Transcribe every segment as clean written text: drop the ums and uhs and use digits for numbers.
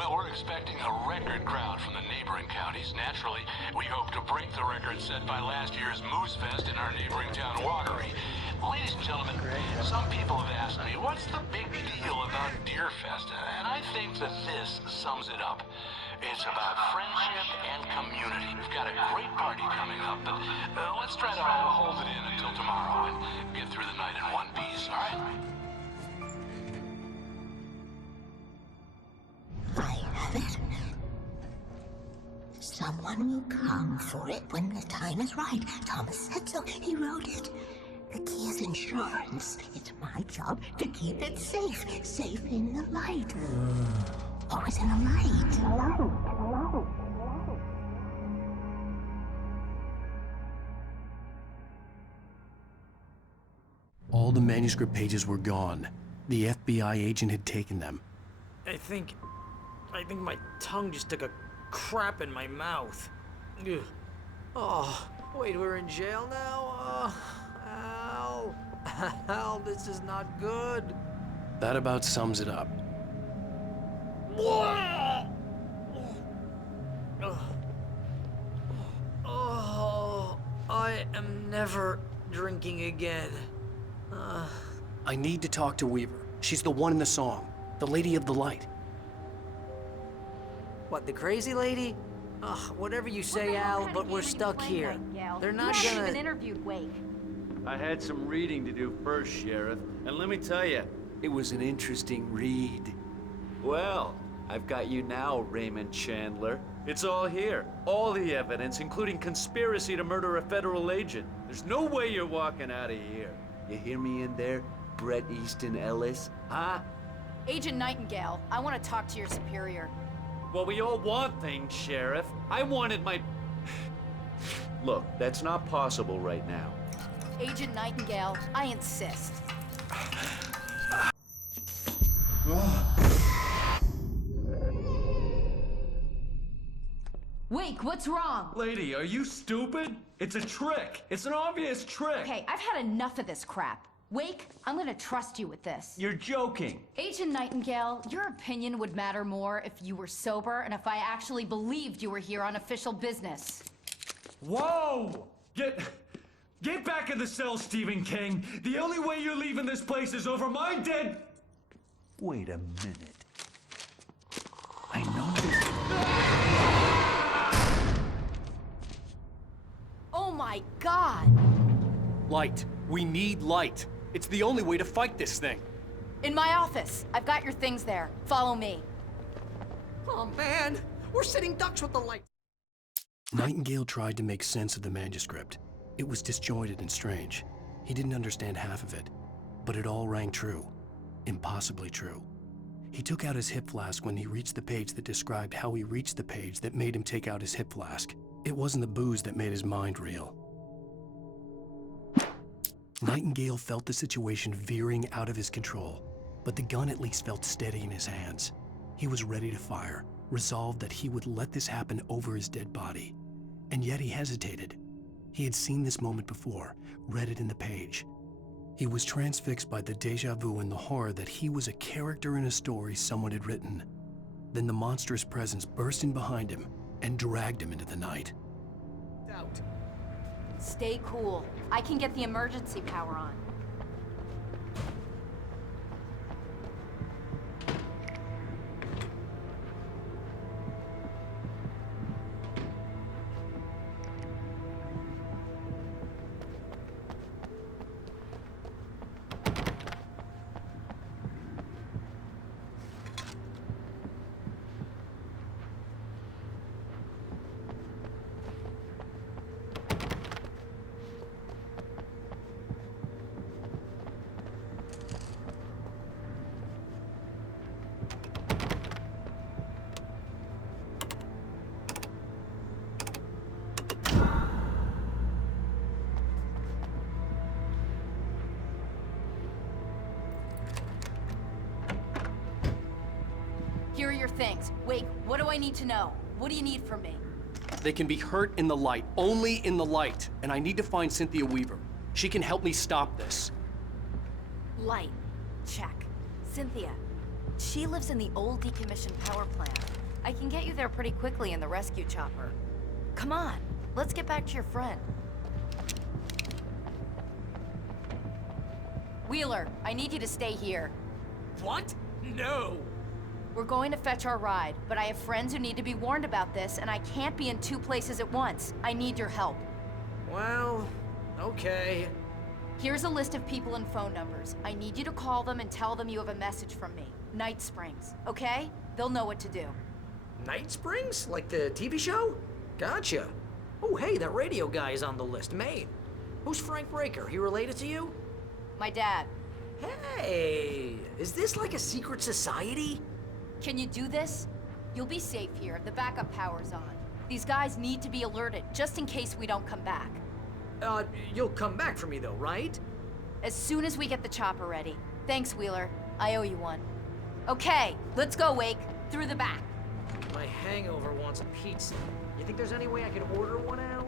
Well, we're expecting a record crowd from the neighboring counties. Naturally, we hope to break the record set by last year's Moose Fest in our neighboring town, Watery. Ladies and gentlemen, some people have asked me, what's the big deal about Deer Fest? And I think that this sums it up. It's about friendship and community. We've got a great party coming up, but let's try to hold it in until tomorrow and get through the night in one piece, all right? I have it. Someone will come for it when the time is right. Thomas said so. He wrote it. The key is insurance. It's my job to keep it safe. Safe in the light. Always in the light. All the manuscript pages were gone. The FBI agent had taken them. I think my tongue just took a crap in my mouth. Ugh. Oh, wait, we're in jail now? Al. Al, this is not good. That about sums it up. Oh, I am never drinking again. I need to talk to Weaver. She's the one in the song. The Lady of the Light. What, the crazy lady? Ugh, whatever you say, Al, but we're stuck here. They're not You haven't gonna... even interviewed Wake. I had some reading to do first, Sheriff, and let me tell you, it was an interesting read. Well, I've got you now, Raymond Chandler. It's all here. All the evidence, including conspiracy to murder a federal agent. There's no way you're walking out of here. You hear me in there, Bret Easton Ellis? Huh? Agent Nightingale, I want to talk to your superior. Well, we all want things, Sheriff. I wanted my... Look, that's not possible right now. Agent Nightingale, I insist. Wake, what's wrong? Lady, are you stupid? It's a trick. It's an obvious trick. Okay, I've had enough of this crap. Wake, I'm gonna trust you with this. You're joking. Agent Nightingale, your opinion would matter more if you were sober and if I actually believed you were here on official business. Whoa! Get back in the cell, Stephen King. The only way you're leaving this place is over my dead... Wait a minute. I know this... Oh my God! Light. We need light. It's the only way to fight this thing. In my office. I've got your things there. Follow me. Oh man, we're sitting ducks with the light. Nightingale tried to make sense of the manuscript. It was disjointed and strange. He didn't understand half of it, but it all rang true. Impossibly true. He took out his hip flask when he reached the page that described how he reached the page that made him take out his hip flask. It wasn't the booze that made his mind reel. Nightingale felt the situation veering out of his control, but the gun at least felt steady in his hands. He was ready to fire, resolved that he would let this happen over his dead body. And yet he hesitated. He had seen this moment before, read it in the page. He was transfixed by the déjà vu and the horror that he was a character in a story someone had written. Then the monstrous presence burst in behind him and dragged him into the night. Out. Stay cool. I can get the emergency power on. Here are your things. Wait, what do I need to know? What do you need from me? They can be hurt in the light, only in the light. And I need to find Cynthia Weaver. She can help me stop this. Light. Check. Cynthia. She lives in the old decommissioned power plant. I can get you there pretty quickly in the rescue chopper. Come on, let's get back to your friend. Wheeler, I need you to stay here. What? No! We're going to fetch our ride, but I have friends who need to be warned about this, and I can't be in 2 places at once. I need your help. Well, okay. Here's a list of people and phone numbers. I need you to call them and tell them you have a message from me. Night Springs, okay? They'll know what to do. Night Springs? Like the TV show? Gotcha. Oh, hey, that radio guy is on the list, Maine. Who's Frank Breaker? He related to you? My dad. Hey, is this like a secret society? Can you do this? You'll be safe here. The backup power's on. These guys need to be alerted, just in case we don't come back. You'll come back for me though, right? As soon as we get the chopper ready. Thanks, Wheeler. I owe you one. Okay, let's go, Wake. Through the back. My hangover wants a pizza. You think there's any way I could order one out?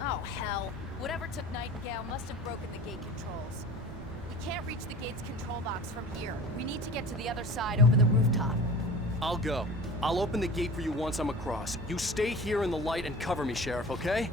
Oh, hell. Whatever took Nightingale must have broken the gate controls. We can't reach the gate's control box from here. We need to get to the other side over the rooftop. I'll go. I'll open the gate for you once I'm across. You stay here in the light and cover me, Sheriff, okay?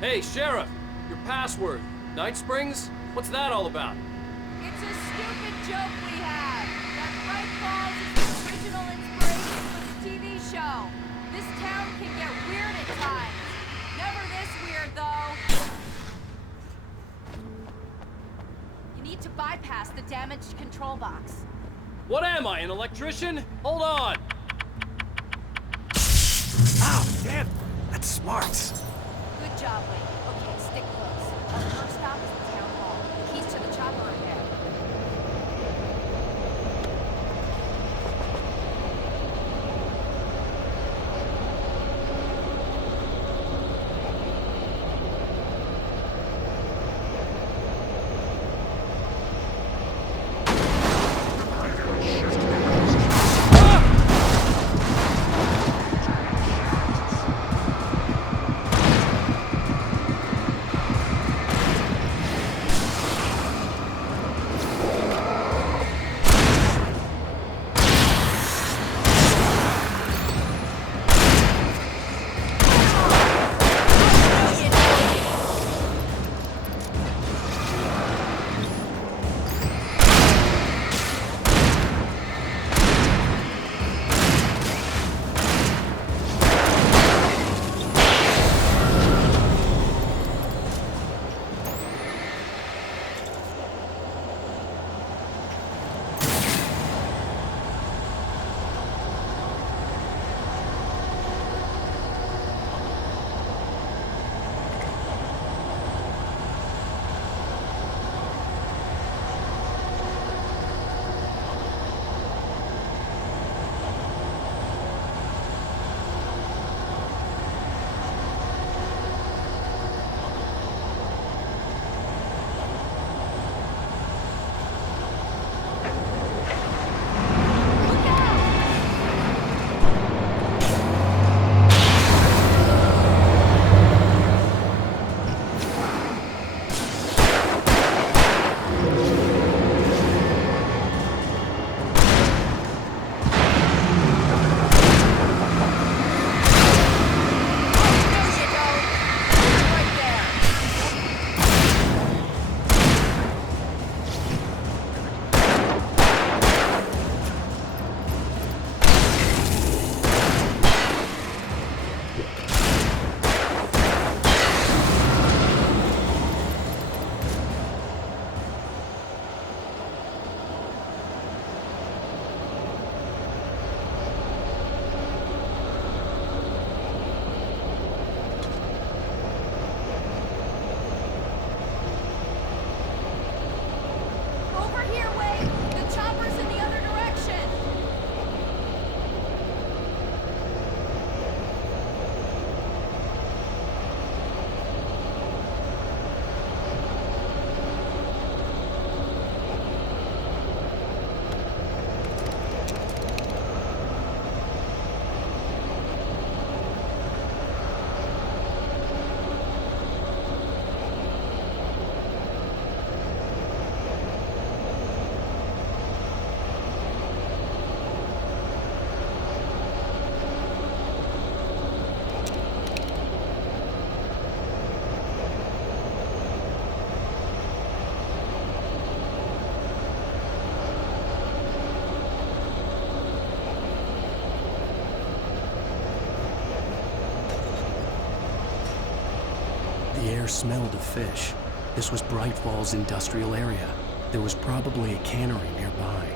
Hey, Sheriff! Your password. Night Springs? What's that all about? It's a stupid joke we have. That Bright Falls is the original inspiration for the TV show. This town can get weird at times. Never this weird, though. You need to bypass the damaged control box. What am I, an electrician? Hold on! Ow, damn! That's smart. Good job, Wade. Okay, stick close. Our first stop is the town hall. The keys to the chopper are there. air smelled of fish. This was Bright Falls industrial area. There was probably a cannery nearby.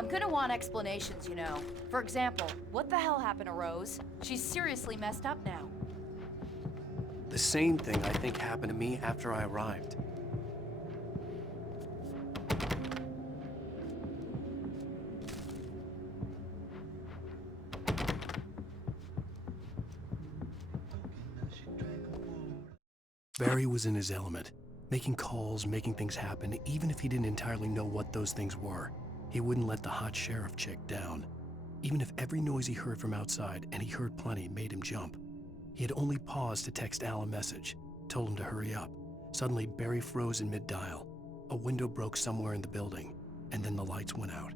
I'm gonna want explanations, you know. For example, what the hell happened to Rose? She's seriously messed up now. The same thing I think happened to me after I arrived. Barry was in his element, making calls, making things happen, even if he didn't entirely know what those things were. He wouldn't let the hot sheriff chick down. Even if every noise he heard from outside, and he heard plenty, made him jump. He had only paused to text Al a message, told him to hurry up. Suddenly, Barry froze in mid-dial. A window broke somewhere in the building, and then the lights went out.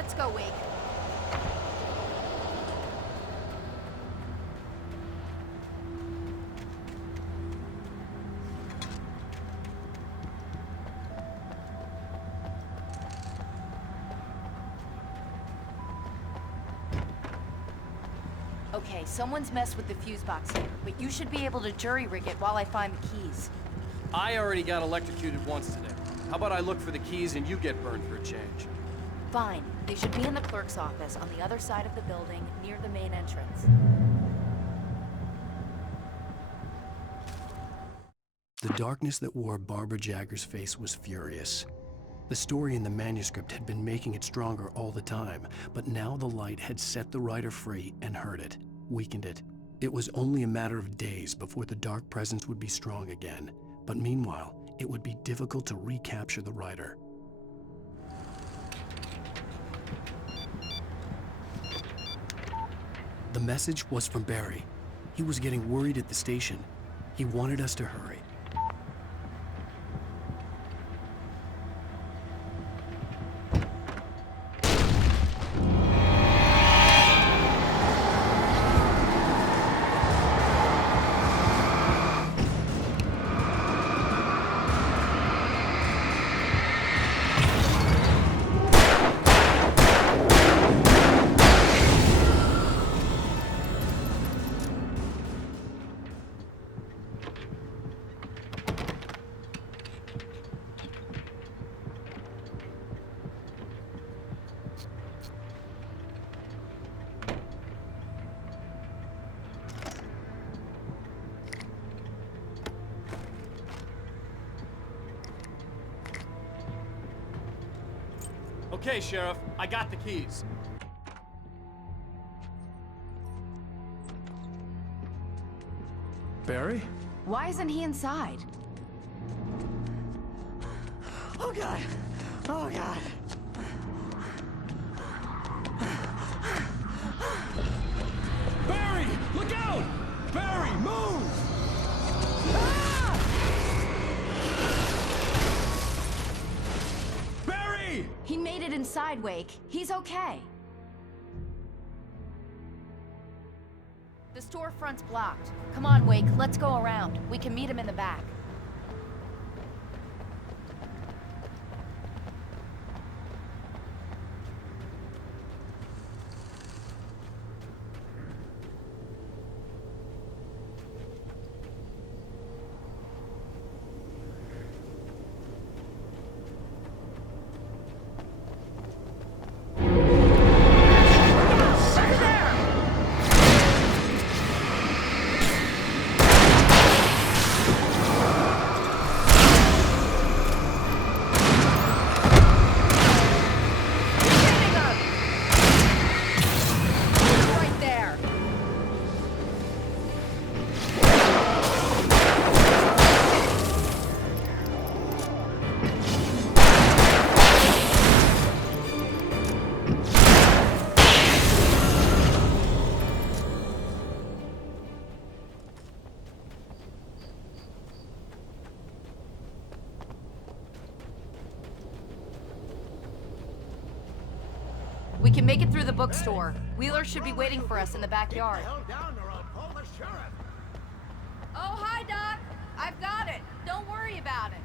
Let's go, Wake. Okay, someone's messed with the fuse box here, but you should be able to jury-rig it while I find the keys. I already got electrocuted once today. How about I look for the keys and you get burned for a change? Fine. They should be in the clerk's office on the other side of the building, near the main entrance. The darkness that wore Barbara Jagger's face was furious. The story in the manuscript had been making it stronger all the time, but now the light had set the writer free and hurt it, weakened it. It was only a matter of days before the dark presence would be strong again, but meanwhile, it would be difficult to recapture the writer. The message was from Barry. He was getting worried at the station. He wanted us to hurry. Okay, Sheriff, I got the keys. Barry? Why isn't he inside? Oh God! Oh God! Barry! Look out! Barry, move! Barry! He made it inside, Wake. He's okay. The storefront's blocked. Come on, Wake. Let's go around. We can meet him in the back. We can make it through the bookstore. Wheeler should be waiting for us in the backyard. Oh, hi, Doc. I've got it. Don't worry about it.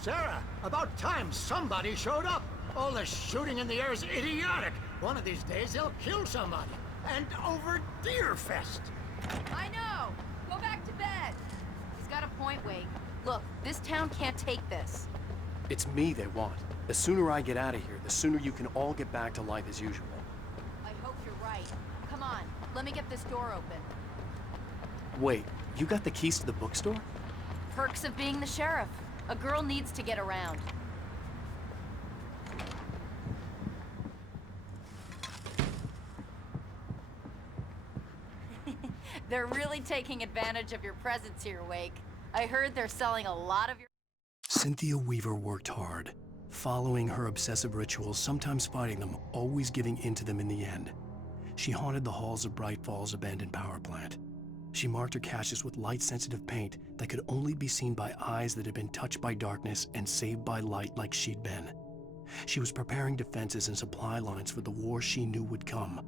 Sarah, about time somebody showed up. All the shooting in the air is idiotic. One of these days they'll kill somebody. And over Deerfest. I know. Go back to bed. He's got a point, Wake. Look, this town can't take this. It's me they want. The sooner I get out of here, the sooner you can all get back to life as usual. I hope you're right. Come on, let me get this door open. Wait, you got the keys to the bookstore? Perks of being the sheriff. A girl needs to get around. They're really taking advantage of your presence here, Wake. I heard they're selling a lot of your... Cynthia Weaver worked hard, following her obsessive rituals, sometimes fighting them, always giving in to them in the end. She haunted the halls of Bright Falls' abandoned power plant. She marked her caches with light-sensitive paint that could only be seen by eyes that had been touched by darkness and saved by light like she'd been. She was preparing defenses and supply lines for the war she knew would come.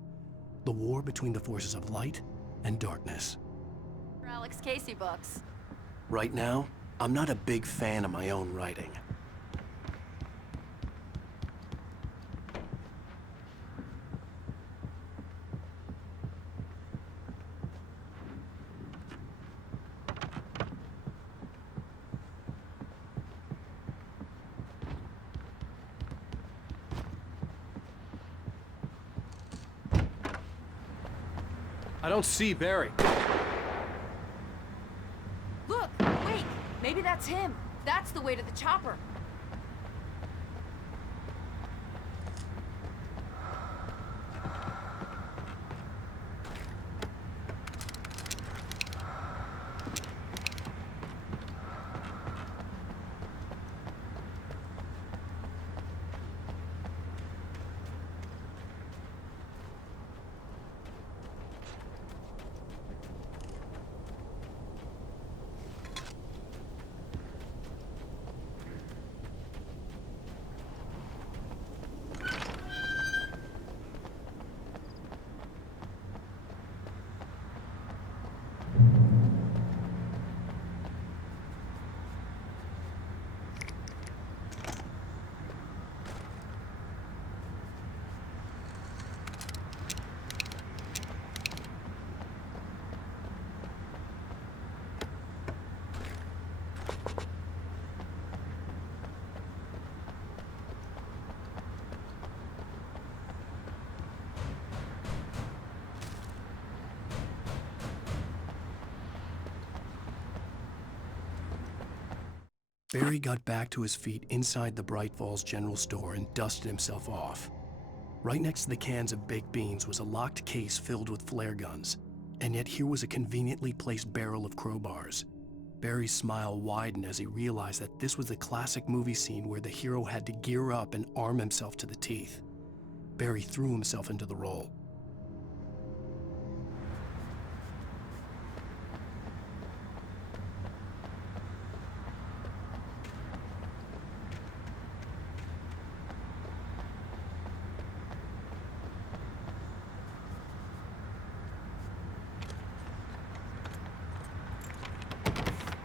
The war between the forces of light and darkness. Alex Casey books. Right now, I'm not a big fan of my own writing. I don't see Barry. Look! Wait! Maybe that's him. That's the way to the chopper. Barry got back to his feet inside the Bright Falls General Store and dusted himself off. Right next to the cans of baked beans was a locked case filled with flare guns, and yet here was a conveniently placed barrel of crowbars. Barry's smile widened as he realized that this was the classic movie scene where the hero had to gear up and arm himself to the teeth. Barry threw himself into the role.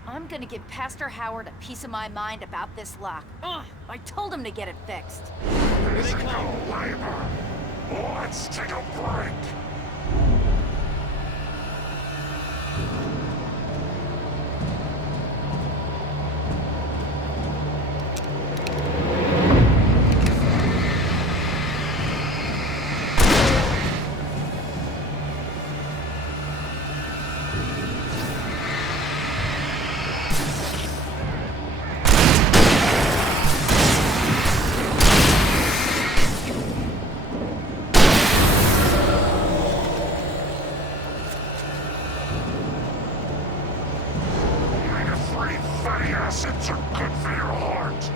I'm gonna give Pastor Howard a piece of my mind about this lock. Ugh, I told him to get it fixed. Physical labor. Let's take a break. Fatty acids are good for your heart.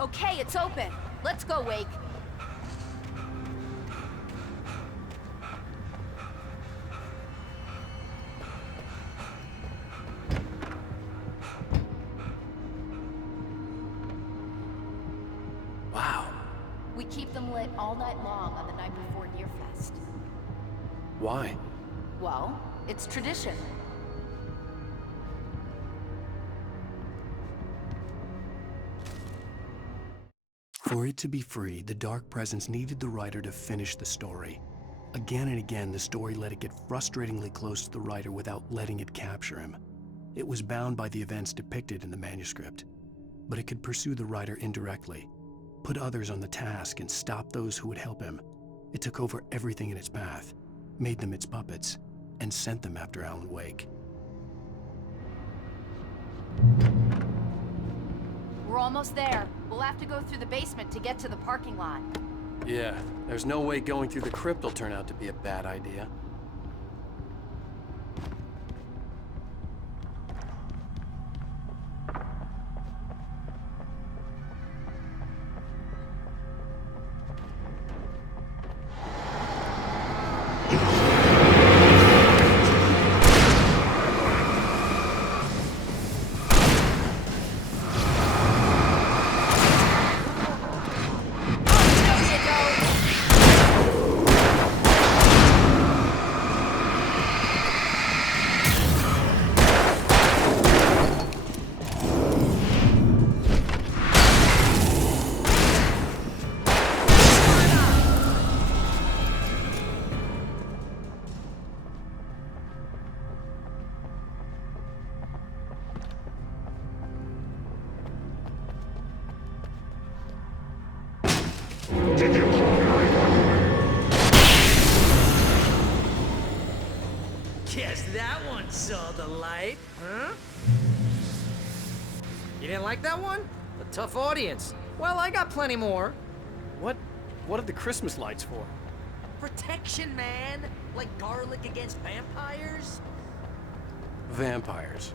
Okay, it's open. Let's go, Wake. Wow. We keep them lit all night long on the night before Deerfest. Why? Well, it's tradition. For it to be free, the Dark Presence needed the writer to finish the story. Again and again, the story let it get frustratingly close to the writer without letting it capture him. It was bound by the events depicted in the manuscript, but it could pursue the writer indirectly, put others on the task, and stop those who would help him. It took over everything in its path, made them its puppets, and sent them after Alan Wake. We're almost there. We'll have to go through the basement to get to the parking lot. Yeah, there's no way going through the crypt will turn out to be a bad idea. Did you call 911? Guess that one saw the light, huh? You didn't like that one? A tough audience. Well, I got plenty more. What are the Christmas lights for? Protection, man. Like garlic against vampires. Vampires.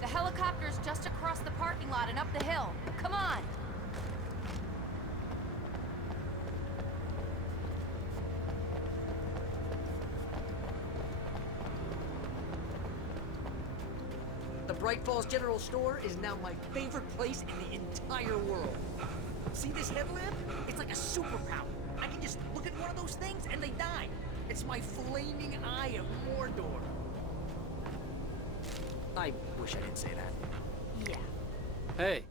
The helicopter's just across the parking lot and up the hill. Come on! The Bright Falls General Store is now my favorite place in the entire world. See this headlamp? It's like a superpower. I can just look at one of those things and they die. It's my flaming eye of Mordor. I wish I didn't say that. Yeah. Hey,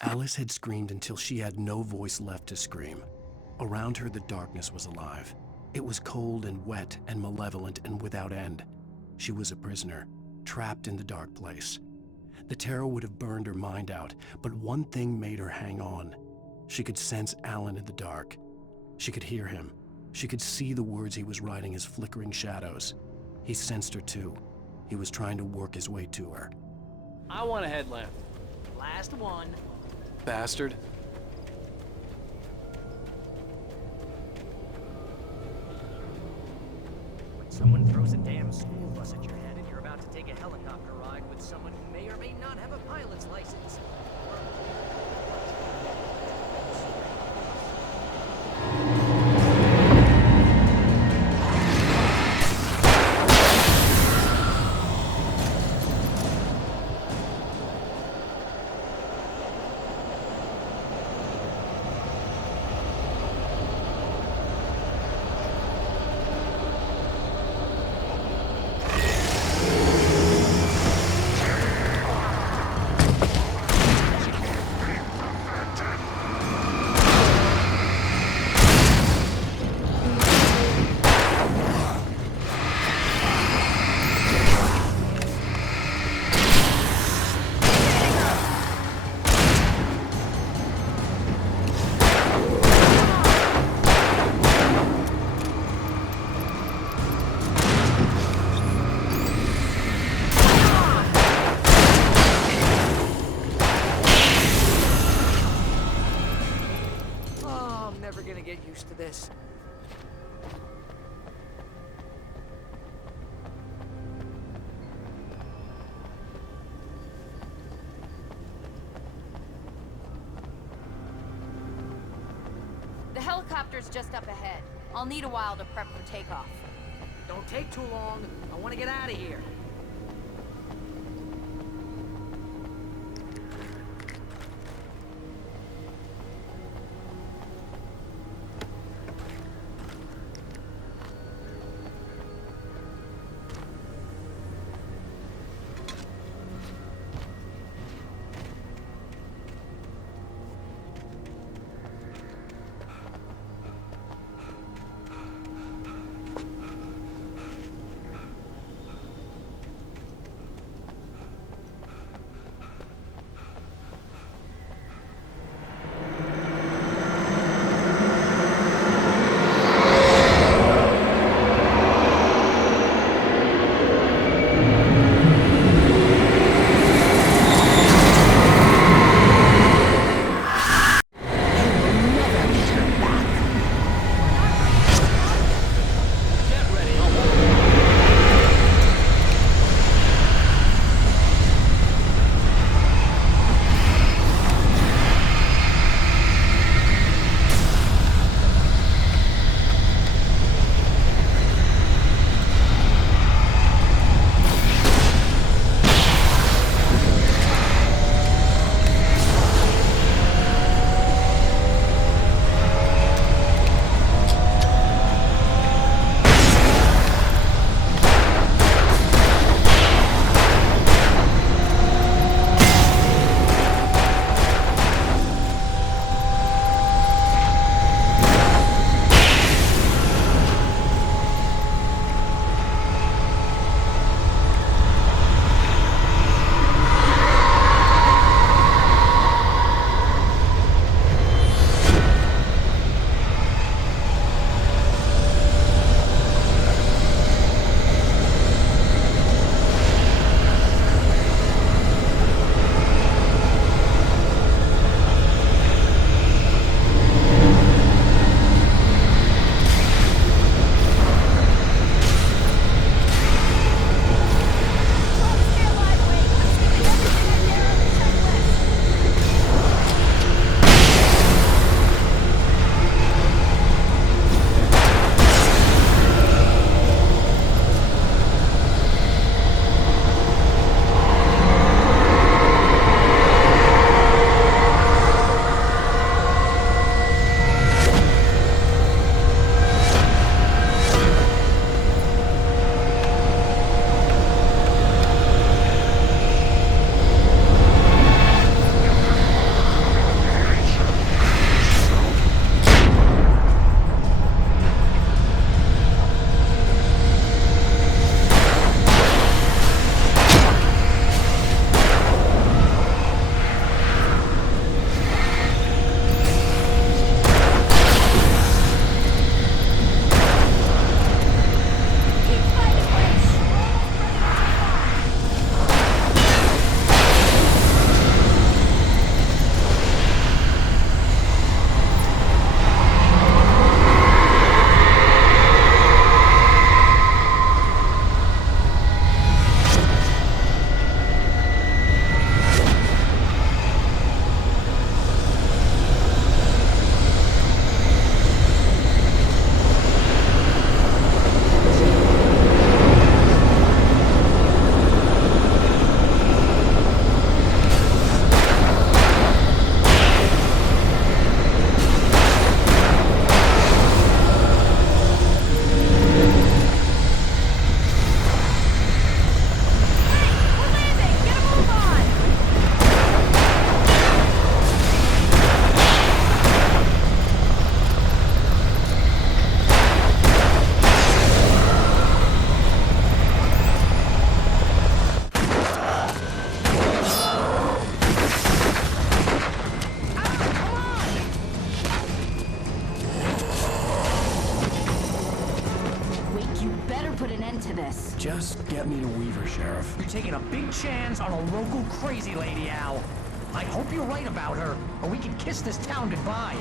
Alice had screamed until she had no voice left to scream. Around her, the darkness was alive. It was cold and wet and malevolent and without end. She was a prisoner, trapped in the dark place. The terror would have burned her mind out, but one thing made her hang on. She could sense Alan in the dark. She could hear him. She could see the words he was writing as flickering shadows. He sensed her too. He was trying to work his way to her. I want a headlamp. Last one. Bastard. When someone throws a damn school bus at your head and you're about to take a helicopter ride with someone who may or may not have a pilot's license. To this. helicopter's just up ahead. I'll need a while to prep for takeoff. Don't take too long. I want to get out of here. Just get me to Weaver, Sheriff. You're taking a big chance on a local crazy lady, Al. I hope you're right about her, or we can kiss this town goodbye.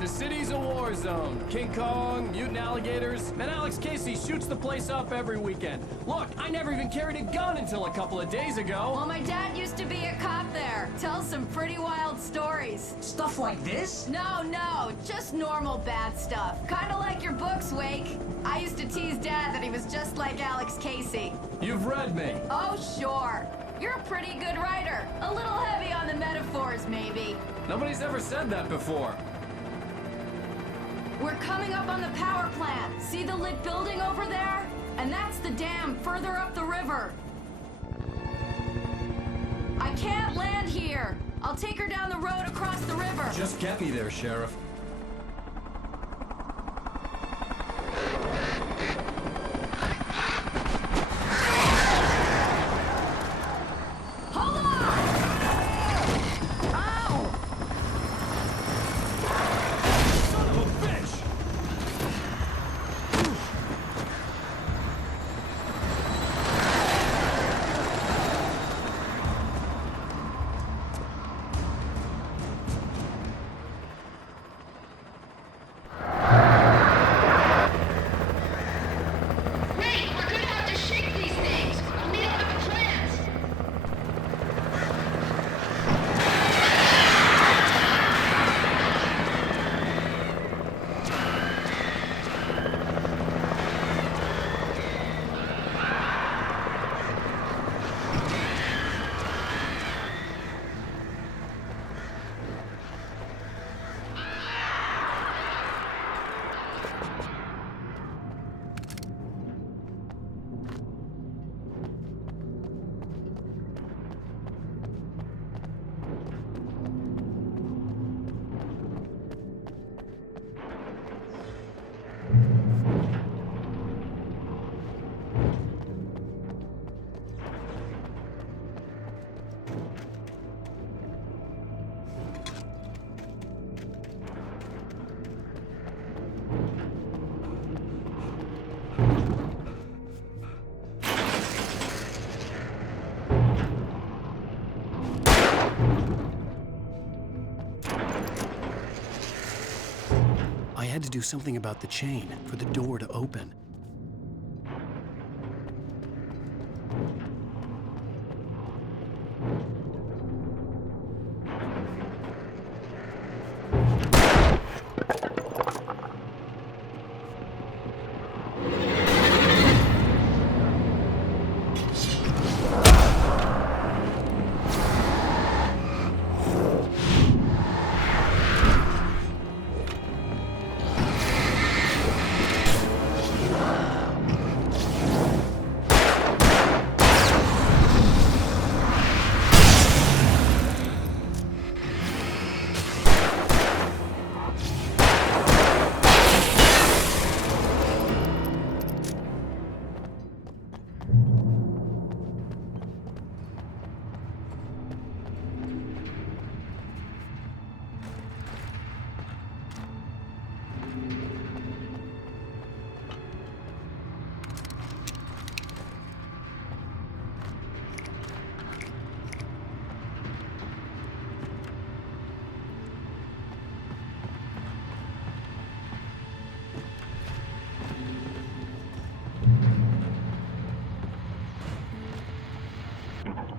the city's a war zone. King Kong, mutant alligators, and Alex Casey shoots the place up every weekend. Look, I never even carried a gun until a couple of days ago. Well, my dad used to be a cop there. Tells some pretty wild stories. Stuff like this? No, just normal bad stuff. Kinda like your books, Wake. I used to tease Dad that he was just like Alex Casey. You've read me. Oh, sure. You're a pretty good writer. A little heavy on the metaphors, maybe. Nobody's ever said that before. We're coming up on the power plant. See the lit building over there? And that's the dam further up the river. I can't land here. I'll take her down the road across the river. Just get me there, Sheriff. Hold on! Ow! Son of a bitch! Wait, we're gonna have to shake these things. We'll need other plans. I had to do something about the chain for the door to open.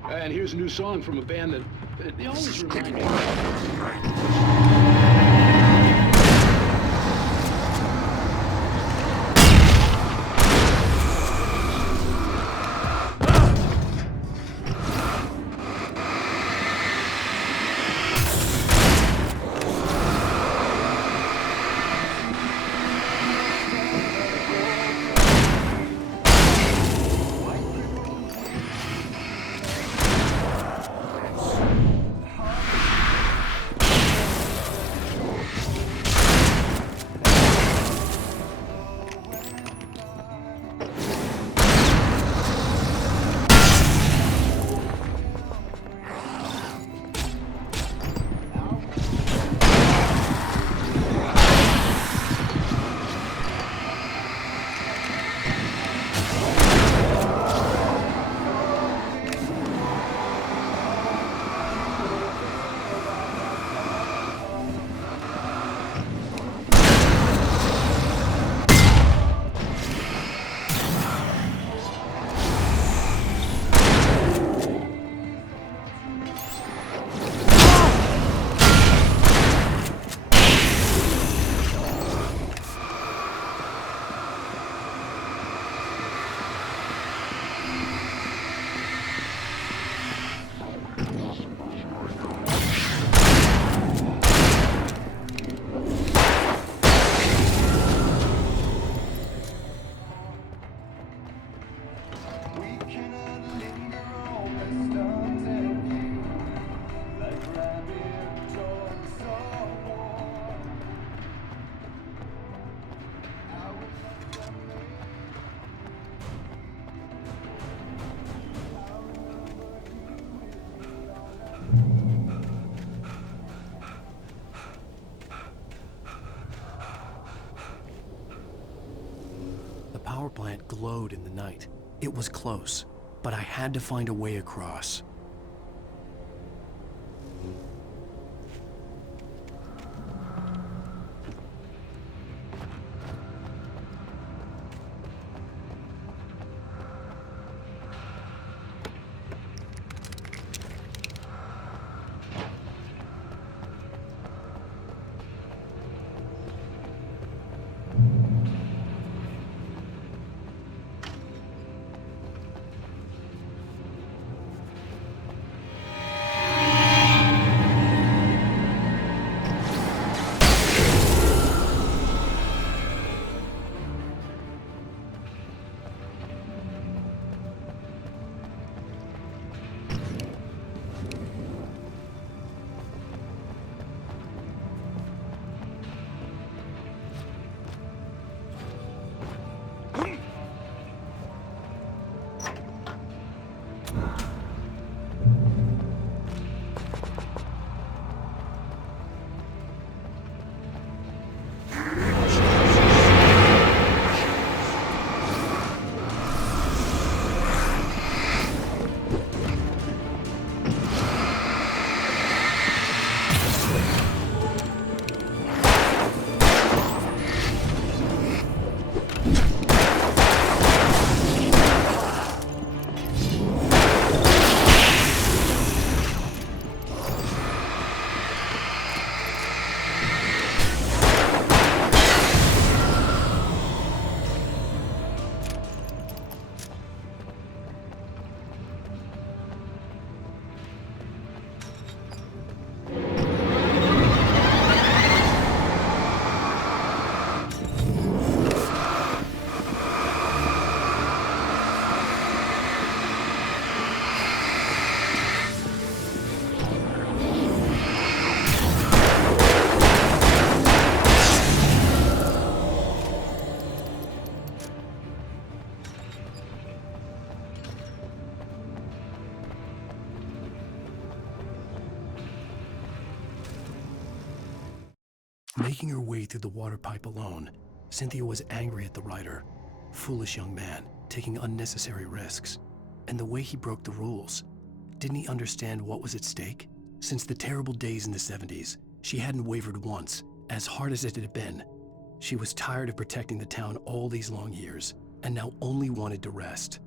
And here's a new song from a band that they always remind me. power plant glowed in the night. It was close, but I had to find a way across. Making her way through the water pipe alone, Cynthia was angry at the writer. Foolish young man, taking unnecessary risks. And the way he broke the rules. Didn't he understand what was at stake? Since the terrible days in the 70s, she hadn't wavered once, as hard as it had been. She was tired of protecting the town all these long years, and now only wanted to rest.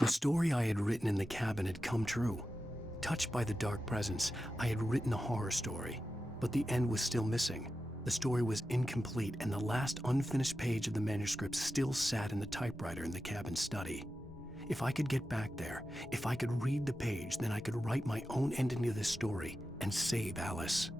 The story I had written in the cabin had come true. Touched by the dark presence, I had written a horror story, but the end was still missing. The story was incomplete, and the last unfinished page of the manuscript still sat in the typewriter in the cabin study. If I could get back there, if I could read the page, then I could write my own ending to this story and save Alice.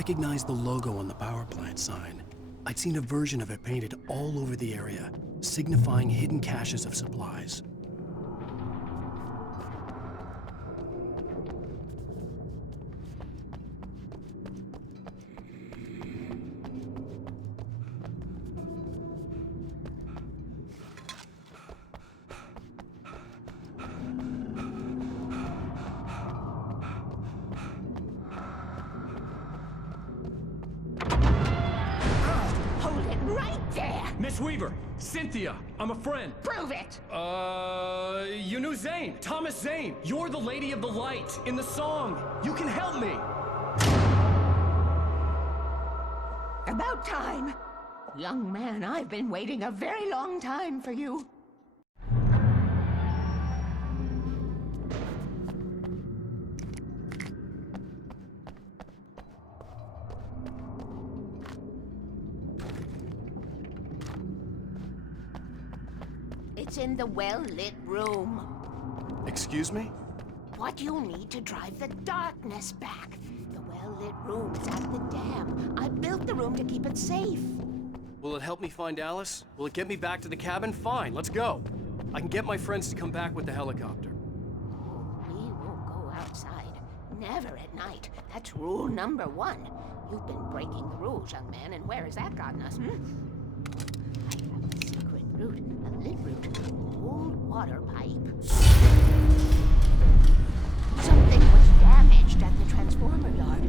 recognized the logo on the power plant sign. I'd seen a version of it painted all over the area, signifying hidden caches of supplies. Hold it right there! Miss Weaver, Cynthia, I'm a friend. Prove it! You knew Zane, Thomas Zane. You're the Lady of the Light in the song. You can help me. About time. Young man, I've been waiting a very long time for you. It's in the well-lit room. Excuse me? What you need to drive the darkness back. The well-lit room is at the dam. I built the room to keep it safe. Will it help me find Alice? Will it get me back to the cabin? Fine, let's go. I can get my friends to come back with the helicopter. We won't go outside. Never at night. That's rule number 1. You've been breaking the rules, young man, and where has that gotten us, I have a secret route, a lit route, an old water pipe. Something was damaged at the transformer yard.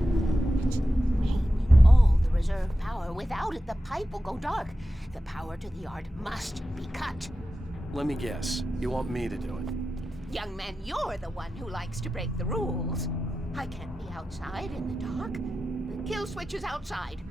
It's draining all the reserve power. Without it, the pipe will go dark. The power to the yard must be cut. Let me guess. You want me to do it? Young man, you're the one who likes to break the rules. I can't be outside in the dark. The kill switch is outside.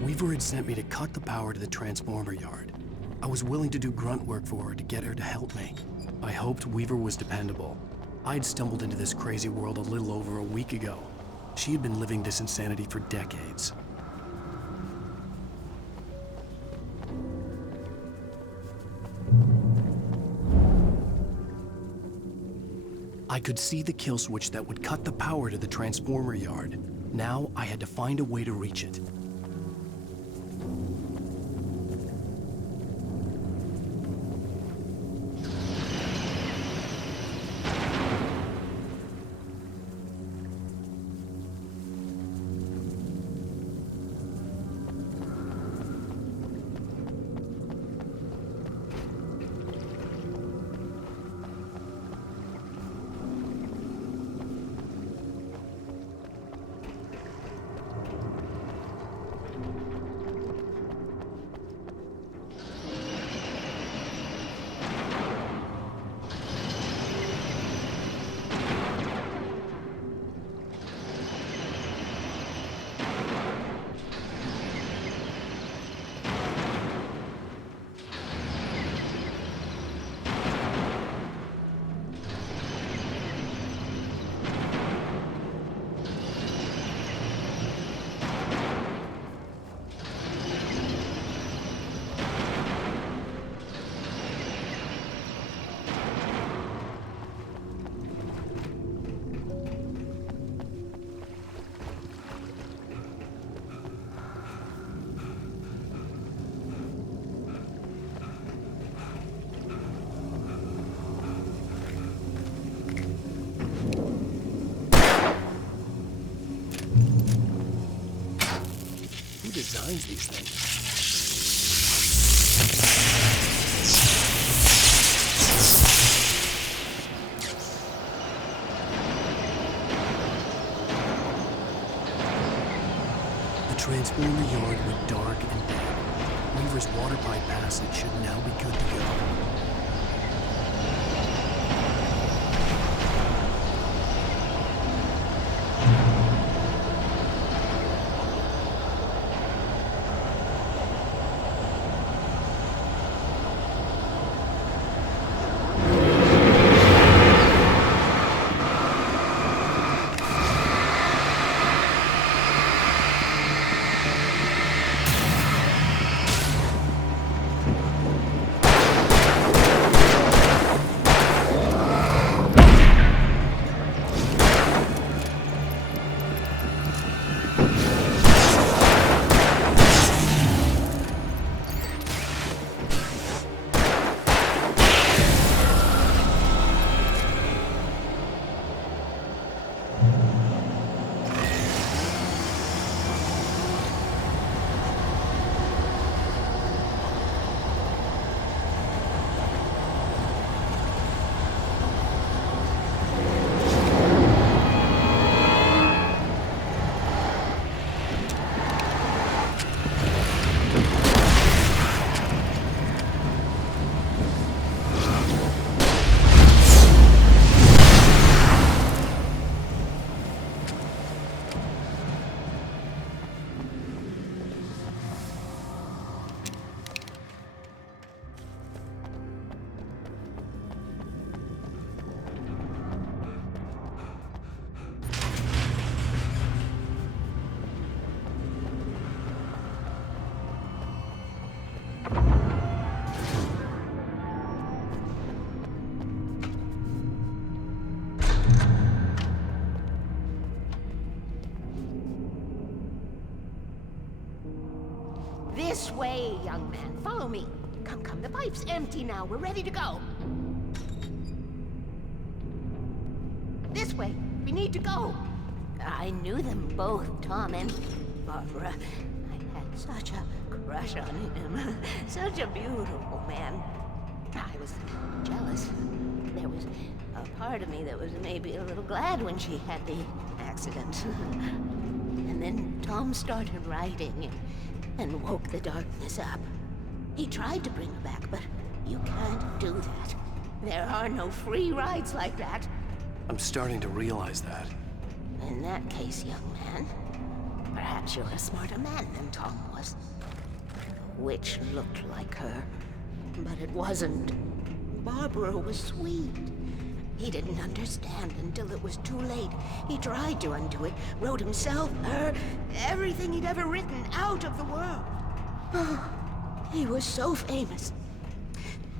Weaver had sent me to cut the power to the transformer yard. I was willing to do grunt work for her to get her to help me. I hoped Weaver was dependable. I'd stumbled into this crazy world a little over a week ago. She had been living this insanity for decades. I could see the kill switch that would cut the power to the transformer yard. Now I had to find a way to reach it. designs these things. The transformer yard went dark and dead. Weaver's water pipe passage should now be good to go. This way, young man. Follow me. Come, come. The pipe's empty now. We're ready to go. This way. We need to go. I knew them both, Tom and Barbara. I had such a crush on him. Such a beautiful man. I was jealous. There was a part of me that was maybe a little glad when she had the accident. And then Tom started writing and woke the darkness up. He tried to bring her back, but you can't do that. There are no free rides like that. I'm starting to realize that. In that case, young man, perhaps you're a smarter man than Tom was. The witch looked like her, but it wasn't. Barbara was sweet. He didn't understand until it was too late. He tried to undo it, wrote himself, her, everything he'd ever written out of the world. Oh, he was so famous.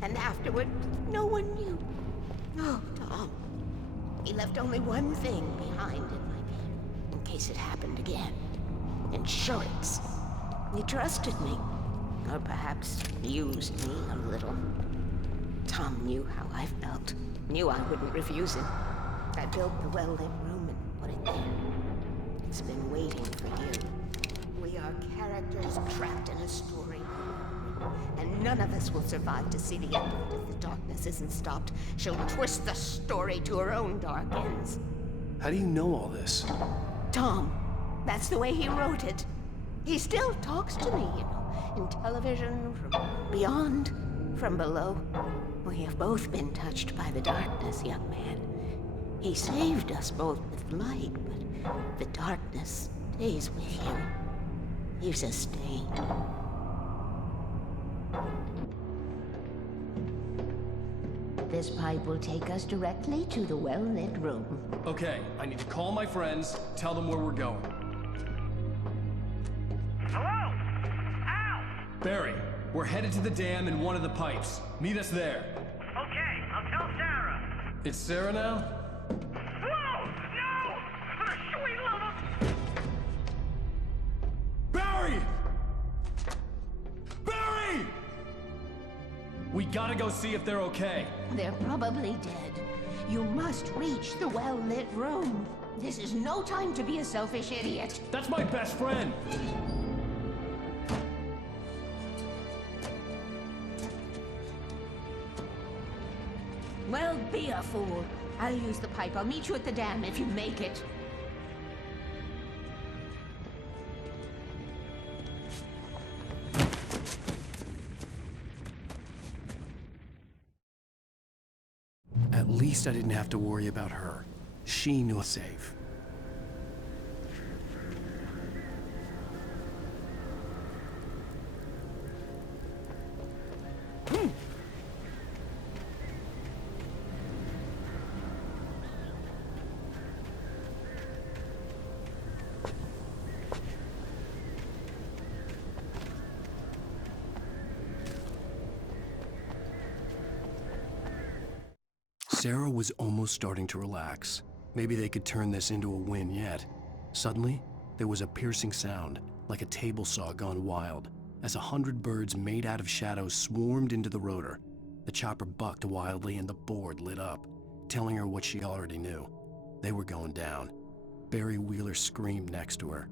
And afterward, no one knew. Oh, Tom. He left only one thing behind in my bed, in case it happened again. Insurance. He trusted me. Or perhaps used me a little. Tom knew how I felt. Knew I wouldn't refuse him. I built the well-lit room and put it there. It's been waiting for you. We are characters trapped in a story. And none of us will survive to see the end of it if the darkness isn't stopped. She'll twist the story to her own dark ends. How do you know all this? Tom, that's the way he wrote it. He still talks to me, you know, in television, from beyond, from below. We have both been touched by the darkness, young man. He saved us both with light, but the darkness stays with you. Leaves a stain. This pipe will take us directly to the well-lit room. Okay, I need to call my friends, tell them where we're going. Hello? Al! Barry, we're headed to the dam in one of the pipes. Meet us there. Okay, I'll tell Sarah. It's Sarah now? Whoa! No! For the sweet love of... Barry! Barry! We gotta go see if they're okay. They're probably dead. You must reach the well-lit room. This is no time to be a selfish idiot. That's my best friend. here, fool. I'll use the pipe. I'll meet you at the dam if you make it. At least I didn't have to worry about her. She knew safe. Sarah was almost starting to relax. Maybe they could turn this into a win yet. Suddenly, there was a piercing sound, like a table saw gone wild, as 100 birds made out of shadows swarmed into the rotor. The chopper bucked wildly and the board lit up, telling her what she already knew. They were going down. Barry Wheeler screamed next to her.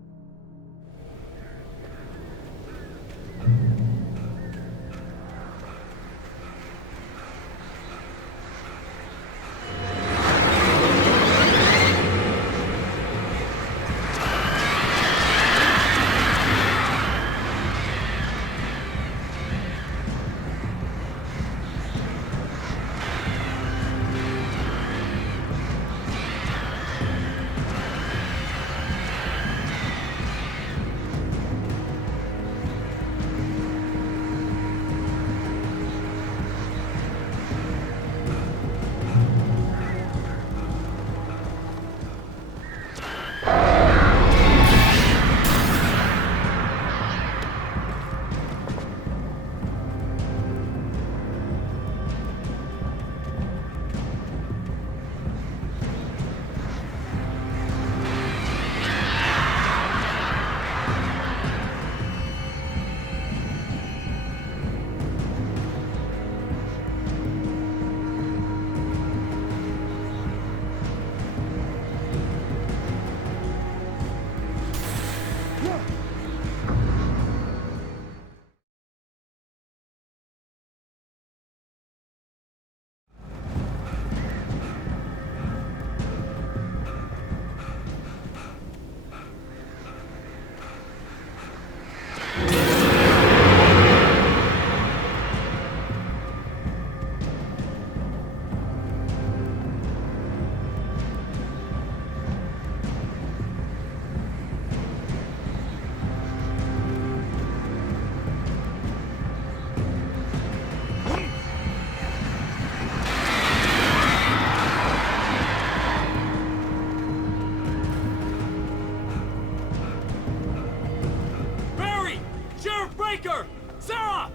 Sarah!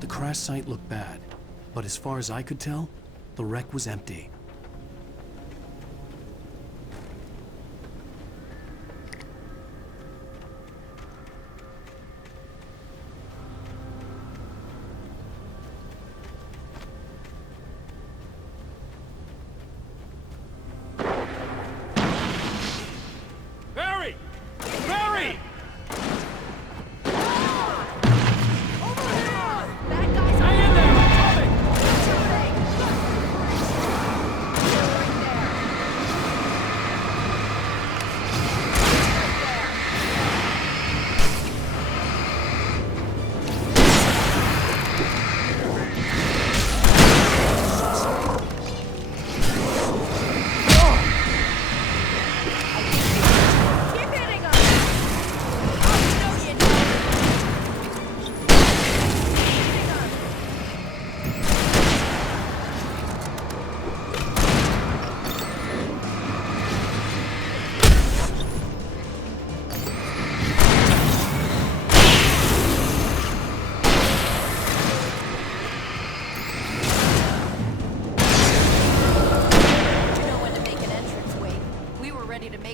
The crash site looked bad, but as far as I could tell, the wreck was empty. Barry! Barry!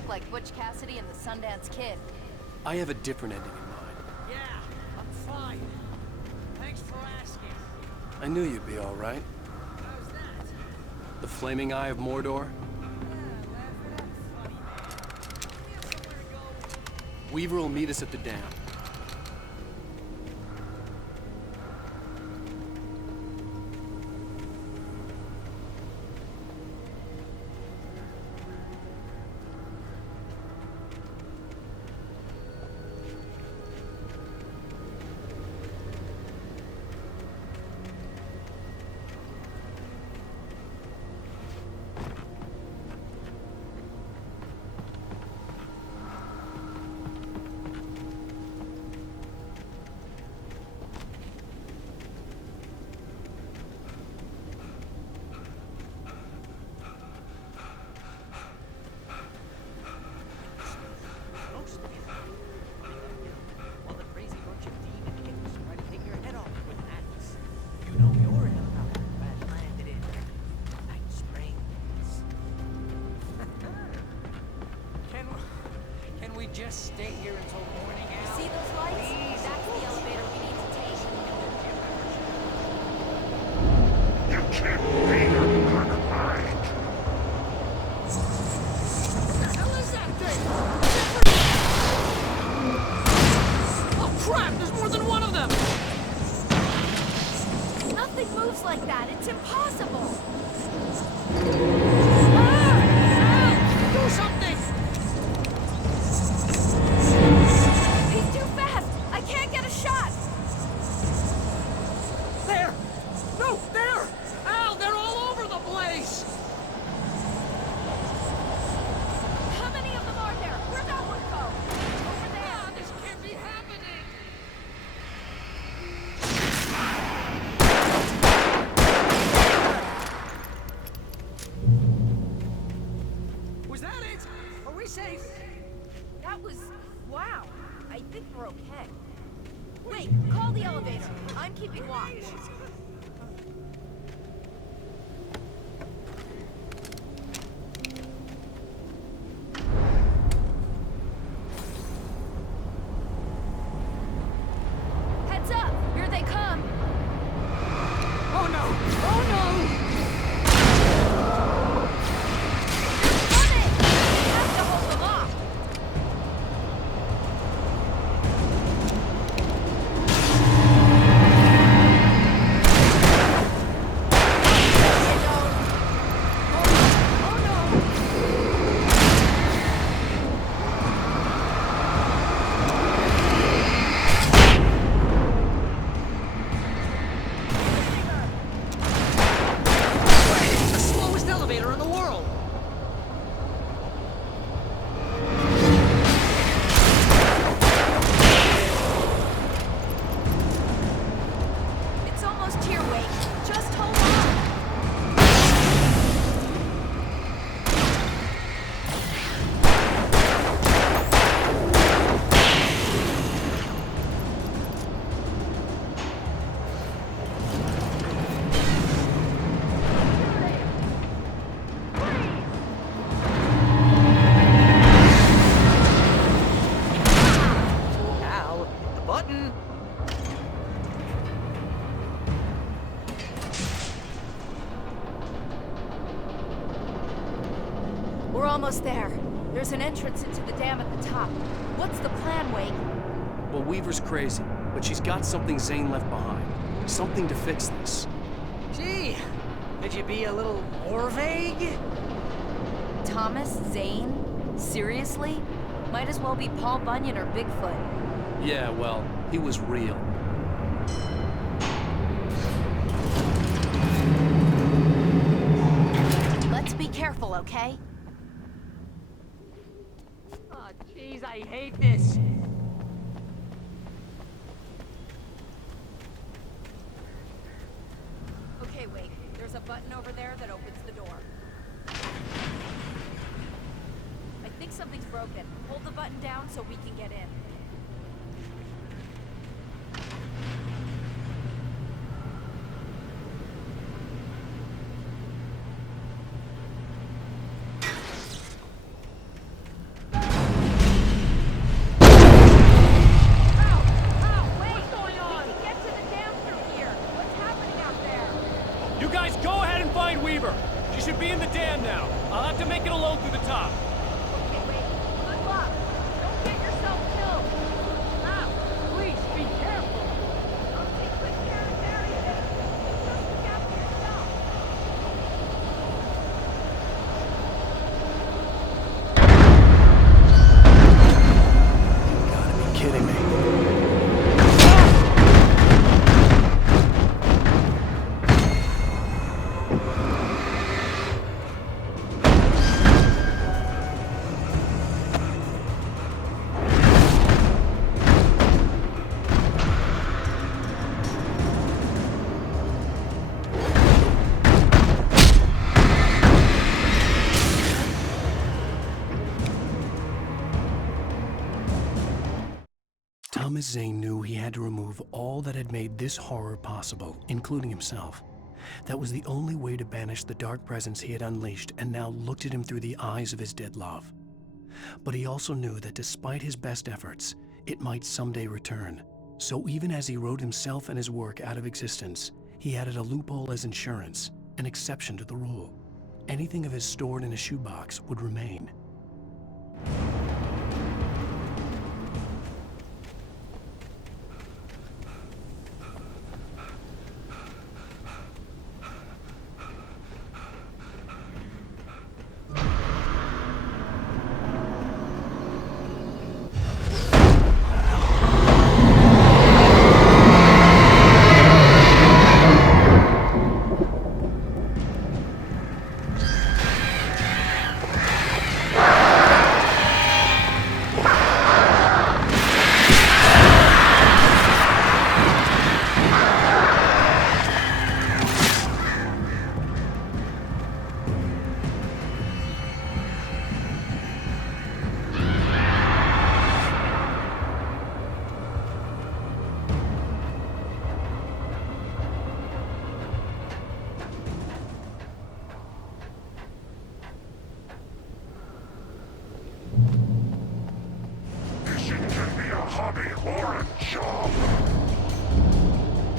Like Butch Cassidy and the Sundance Kid. I have a different ending in mind. Yeah, I'm fine. Thanks for asking. I knew you'd be all right. How's that? The flaming eye of Mordor? Weaver will meet us at the dam. just stay here until morning, Al? See those lights? That's the elevator we need to take. You can't read her mind. What the hell is that thing? Oh crap! There's more than one of them! Nothing moves like that. It's impossible. Do something! He's too fast. I can't get a shot. There! No, there! Al, they're all over the place! How many of them are there? Where'd that one go? Over there. This can't be happening! Was that it? Are we safe? That was... wow. I think we're okay. Wait, call the elevator. I'm keeping watch. Heads up! Here they come! Oh no! Oh no! Coming! We have to hold them off! The slowest elevator in the world! It's almost here, Wake. Just hold on. Al, the button! We're almost there. There's an entrance into the dam at the top. What's the plan, Wake? Well, Weaver's crazy, but she's got something Zane left behind. Something to fix this. Gee, could you be a little more vague? Thomas Zane? Seriously? Might as well be Paul Bunyan or Bigfoot. Yeah, well, he was real. Let's be careful, okay? Oh, jeez, I hate this. Okay, Wake. There's a button over there that opens the door. I think something's broken. Hold the button down so we can get in. You guys go ahead and find Weaver. She should be in the dam now. I'll have to make it alone through the top. Okay, wait. Good luck. Don't get yourself killed. Now, Please, be careful. I'll take good care of Darius. Just look out for yourself. You gotta be kidding me. Thomas Zane knew he had to remove all that had made this horror possible, including himself. That was the only way to banish the dark presence he had unleashed and now looked at him through the eyes of his dead love. But he also knew that despite his best efforts, it might someday return. So even as he wrote himself and his work out of existence, he added a loophole as insurance, an exception to the rule. Anything of his stored in a shoebox would remain.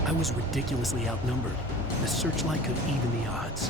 I was ridiculously outnumbered. The searchlight could even the odds.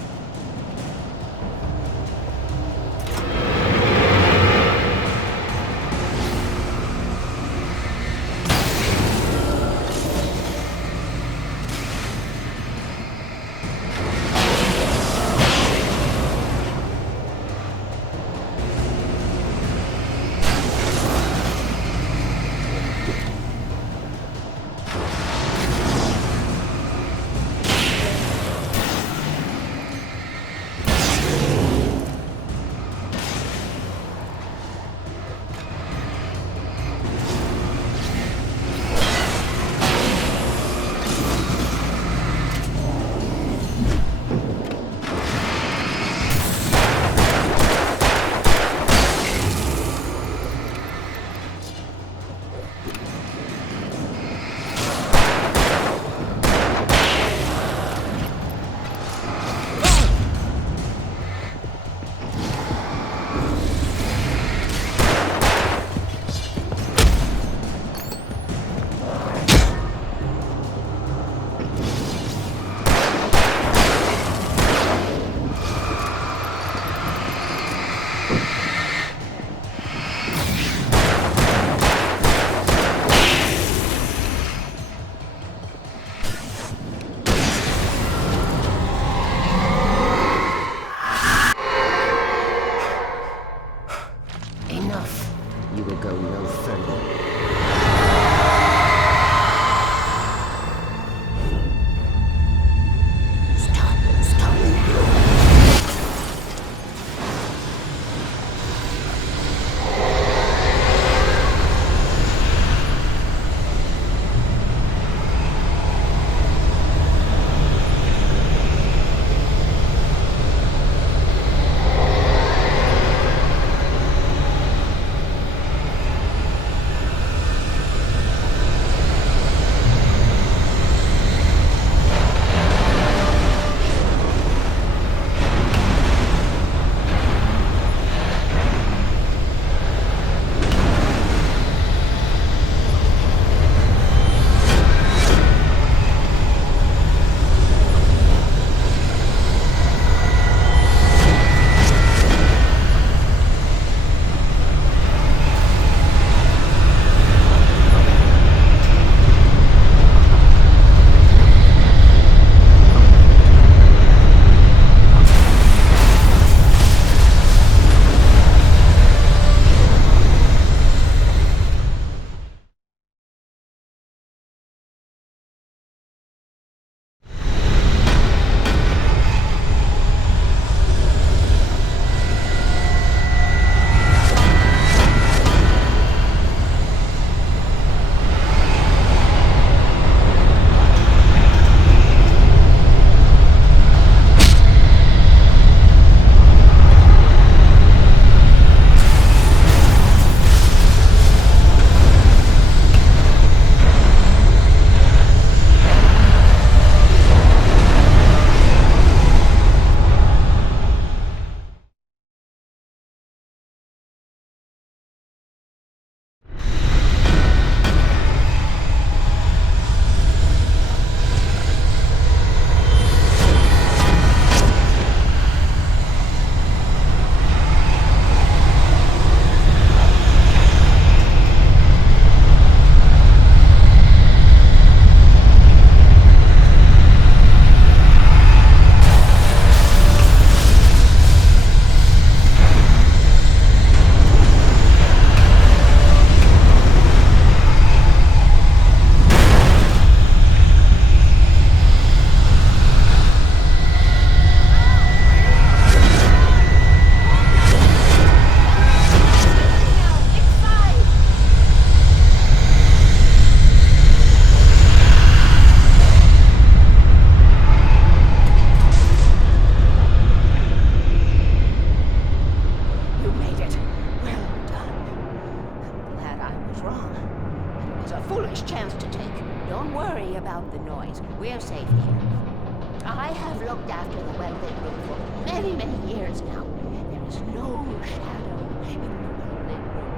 many, many years now. There is no shadow in the well-lit room.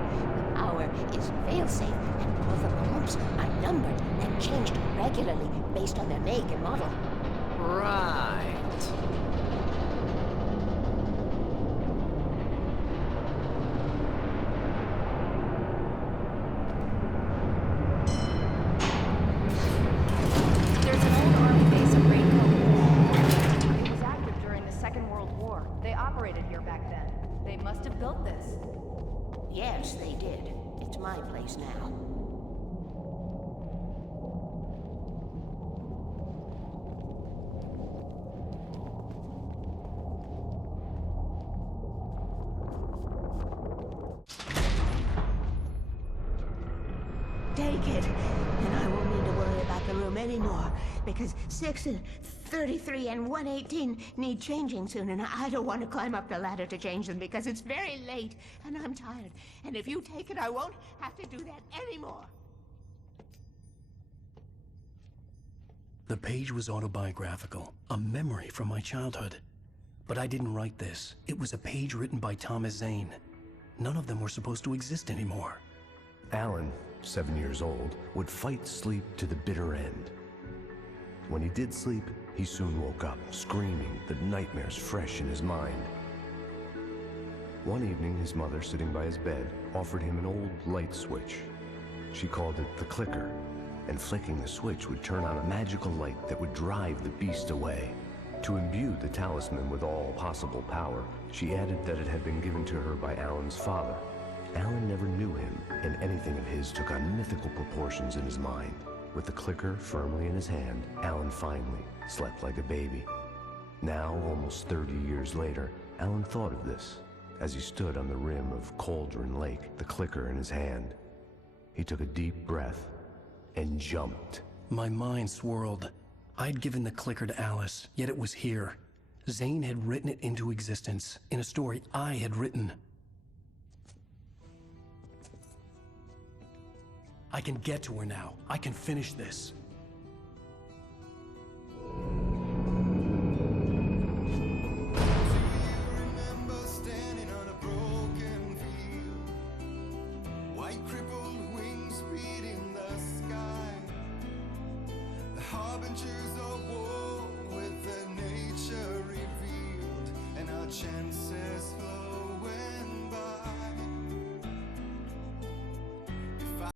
The power is fail-safe, and all the bulbs are numbered and changed regularly based on their make and model. Right. There's an old army base at Raincoat. It was active during the Second World War. They operated here back then. They must have built this. Yes, they did. It's my place now. Take it, and I won't need to worry about the room anymore, because 6 and 33 and 118 need changing soon, and I don't want to climb up the ladder to change them because it's very late, and I'm tired. And if you take it, I won't have to do that anymore. The page was autobiographical, a memory from my childhood. But I didn't write this. It was a page written by Thomas Zane. None of them were supposed to exist anymore. Alan, 7 years old, would fight sleep to the bitter end. When he did sleep, he soon woke up, screaming, the nightmares fresh in his mind. One evening, his mother, sitting by his bed, offered him an old light switch. She called it the clicker, and flicking the switch would turn on a magical light that would drive the beast away. To imbue the talisman with all possible power, she added that it had been given to her by Alan's father. Alan never knew him, and anything of his took on mythical proportions in his mind. With the clicker firmly in his hand, Alan finally slept like a baby. Now, almost 30 years later, Alan thought of this as he stood on the rim of Cauldron Lake, the clicker in his hand. He took a deep breath and jumped. My mind swirled. I'd given the clicker to Alice, yet it was here. Zane had written it into existence in a story I had written. I can get to her now. I can finish this. Remember standing on a broken field, white crippled wings beating the sky, the harbingers of war with their nature revealed, and our chance